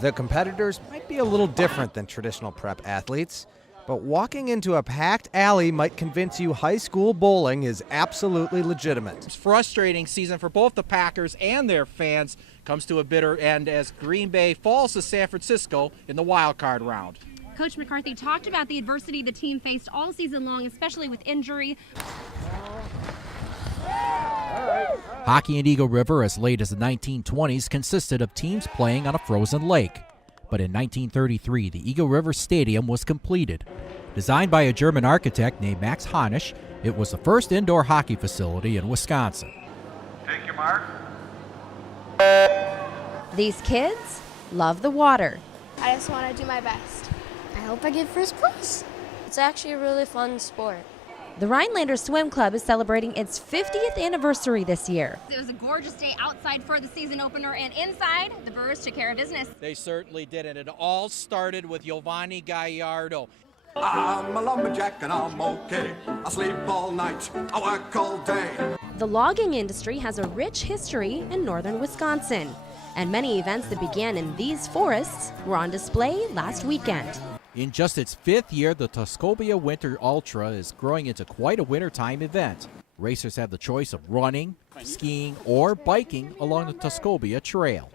The competitors might be a little different than traditional prep athletes, but walking into a packed alley might convince you high school bowling is absolutely legitimate. It's a frustrating season for both the Packers and their fans. Comes to a bitter end as Green Bay falls to San Francisco in the wild card round. Coach McCarthy talked about the adversity the team faced all season long, especially with injury. Hockey in Eagle River as late as the 1920s consisted of teams playing on a frozen lake. But in 1933, the Eagle River Stadium was completed. Designed by a German architect named Max Hanisch, it was the first indoor hockey facility in Wisconsin. Take your mark. These kids love the water. I just want to do my best. I hope I get first place. It's actually a really fun sport. The Rhinelander Swim Club is celebrating its 50th anniversary this year. It was a gorgeous day outside for the season opener, and inside, the Brewers took care of business. They certainly did, and it all started with Giovanni Gallardo. I'm a lumberjack and I'm okay. I sleep all night, I work all day. The logging industry has a rich history in northern Wisconsin, and many events that began in these forests were on display last weekend. In just its 5th year, the Tuscobia Winter Ultra is growing into quite a wintertime event. Racers have the choice of running, skiing, or biking along the Tuscobia Trail.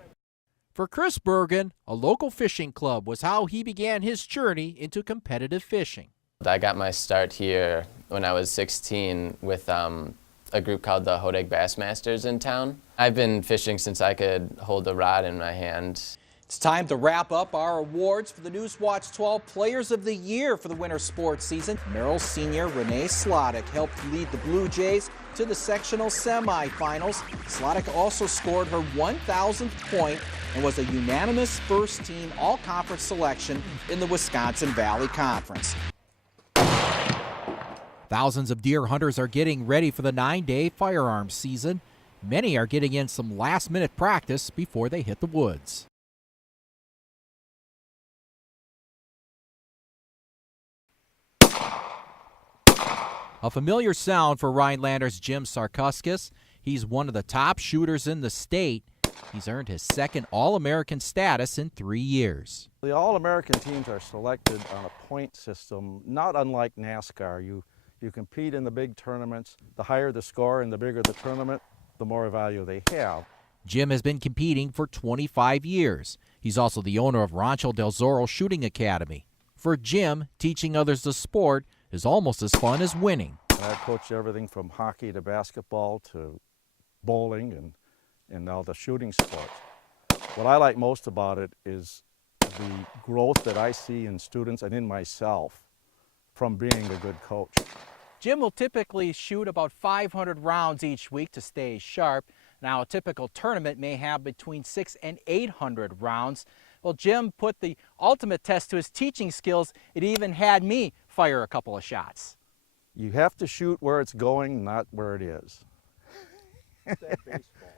For Chris Bergen, a local fishing club was how he began his journey into competitive fishing. I got my start here when I was 16 with a group called the Hodag Bassmasters in town. I've been fishing since I could hold a rod in my hand. It's time to wrap up our awards for the Newswatch 12 Players of the Year for the winter sports season. Merrill senior Renee Slottick helped lead the Blue Jays to the sectional semifinals. Slottick also scored her 1,000th point and was a unanimous first-team all-conference selection in the Wisconsin Valley Conference. Thousands of deer hunters are getting ready for the 9-day firearms season. Many are getting in some last-minute practice before they hit the woods. A familiar sound for Rhinelander's Jim Sarkuskis. He's one of the top shooters in the state. He's earned his second All-American status in 3 years. The All-American teams are selected on a point system, not unlike NASCAR. You compete in the big tournaments. The higher the score and the bigger the tournament, the more value they have. Jim has been competing for 25 years. He's also the owner of Rancho del Zorro Shooting Academy. For Jim, teaching others the sport is almost as fun as winning. I've coached everything from hockey to basketball to bowling and now the shooting sports. What I like most about it is the growth that I see in students and in myself from being a good coach. Jim will typically shoot about 500 rounds each week to stay sharp. Now, a typical tournament may have between 600 and 800 rounds. Well, Jim put the ultimate test to his teaching skills. It even had me fire a couple of shots. You have to shoot where it's going, not where it is.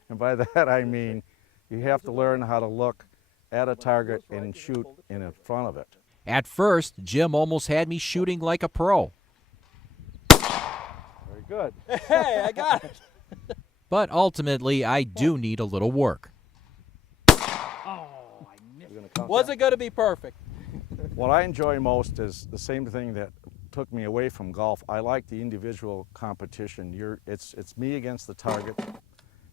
And by that I mean you have to learn how to look at a target and shoot in front of it. At first, Jim almost had me shooting like a pro. Very good. Hey, I got it. But ultimately, I do need a little work. Was it going to be perfect? What I enjoy most is the same thing that took me away from golf. I like the individual competition. It's me against the target.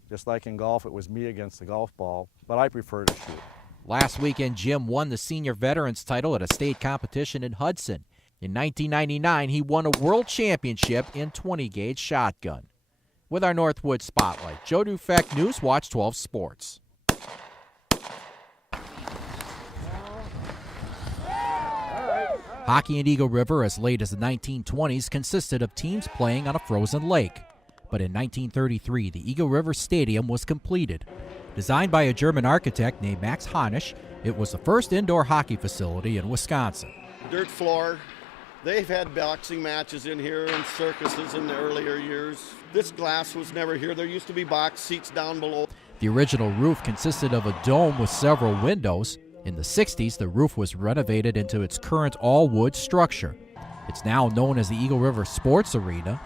Just like in golf, it was me against the golf ball, but I prefer to shoot. Last weekend, Jim won the senior veterans title at a state competition in Hudson. In 1999, he won a world championship in 20-gauge shotgun. With our Northwood Spotlight, Joe Dufek, Newswatch 12 Sports. Hockey in Eagle River as late as the 1920s consisted of teams playing on a frozen lake. But in 1933, the Eagle River Stadium was completed. Designed by a German architect named Max Hanisch, it was the first indoor hockey facility in Wisconsin. Dirt floor. They've had boxing matches in here and circuses in the earlier years. This glass was never here. There used to be box seats down below. The original roof consisted of a dome with several windows. In the 60s, the roof was renovated into its current all-wood structure. It's now known as the Eagle River Sports Arena.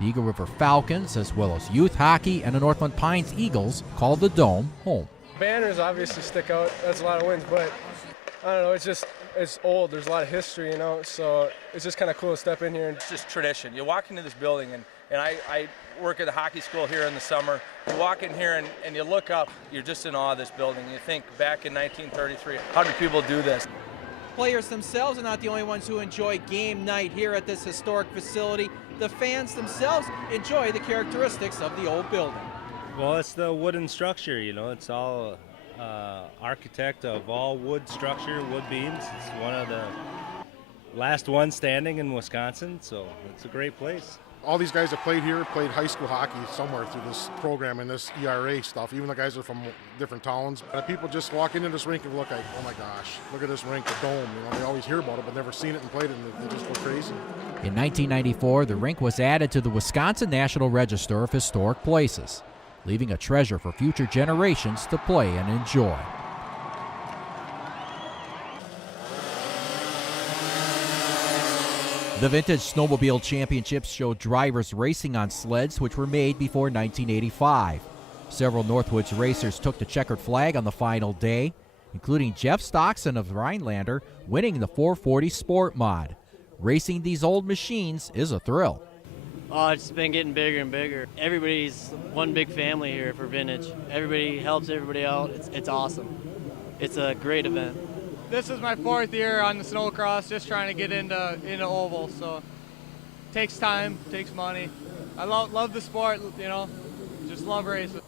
The Eagle River Falcons, as well as youth hockey and the Northland Pines Eagles, call the Dome home. Banners obviously stick out. That's a lot of wins, but I don't know, it's old. There's a lot of history, you know, so it's just kind of cool to step in here. It's just tradition. You walk into this building, and I work at the hockey school here in the summer. You walk in here and you look up, you're just in awe of this building. You think back in 1933, how did people do this? Players themselves are not the only ones who enjoy game night here at this historic facility. The fans themselves enjoy the characteristics of the old building. Well, it's the wooden structure, you know, it's all architect of all wood structure, wood beams. It's one of the last ones standing in Wisconsin, so it's a great place. All these guys that played here played high school hockey somewhere through this program and this ERA stuff. Even the guys are from different towns. But people just walk into this rink and look like, oh my gosh, look at this rink, the dome. You know, they always hear about it, but never seen it and played it, and they just go crazy. In 1994, the rink was added to the Wisconsin National Register of Historic Places, leaving a treasure for future generations to play and enjoy. The Vintage Snowmobile Championships show drivers racing on sleds which were made before 1985. Several Northwoods racers took the checkered flag on the final day, including Jeff Stockson of Rhinelander winning the 440 Sport Mod. Racing these old machines is a thrill. Oh, it's been getting bigger and bigger. Everybody's one big family here for vintage. Everybody helps everybody out. It's awesome. It's a great event. This is my 4th year on the snowcross, just trying to get into oval. So it takes time, takes money. I love the sport, you know, just love racing.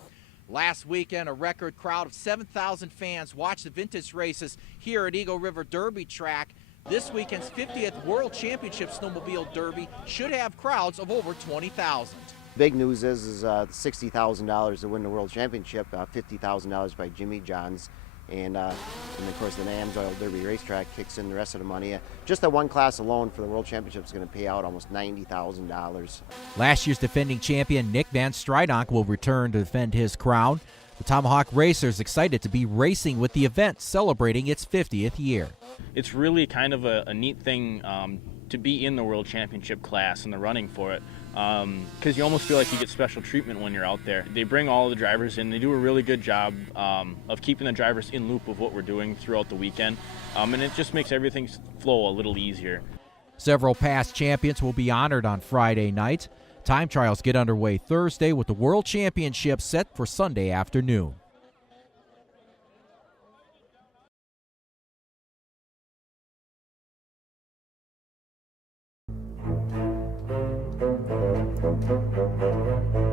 Last weekend, a record crowd of 7,000 fans watched the vintage races here at Eagle River Derby track. This weekend's 50th World Championship Snowmobile Derby should have crowds of over 20,000. Big news is $60,000 to win the World Championship, $50,000 by Jimmy Johns. And of course, the Amsoil Derby racetrack kicks in the rest of the money. Just that one class alone for the World Championship is going to pay out almost $90,000. Last year's defending champion Nick Van Stridonk will return to defend his crown. The Tomahawk Racers excited to be racing with the event celebrating its 50th year. It's really kind of a neat thing to be in the World Championship class and the running for it, because you almost feel like you get special treatment when you're out there. They bring all the drivers in. They do a really good job of keeping the drivers in loop of what we're doing throughout the weekend, and it just makes everything flow a little easier. Several past champions will be honored on Friday night. Time trials get underway Thursday with the World Championship set for Sunday afternoon. Thank you.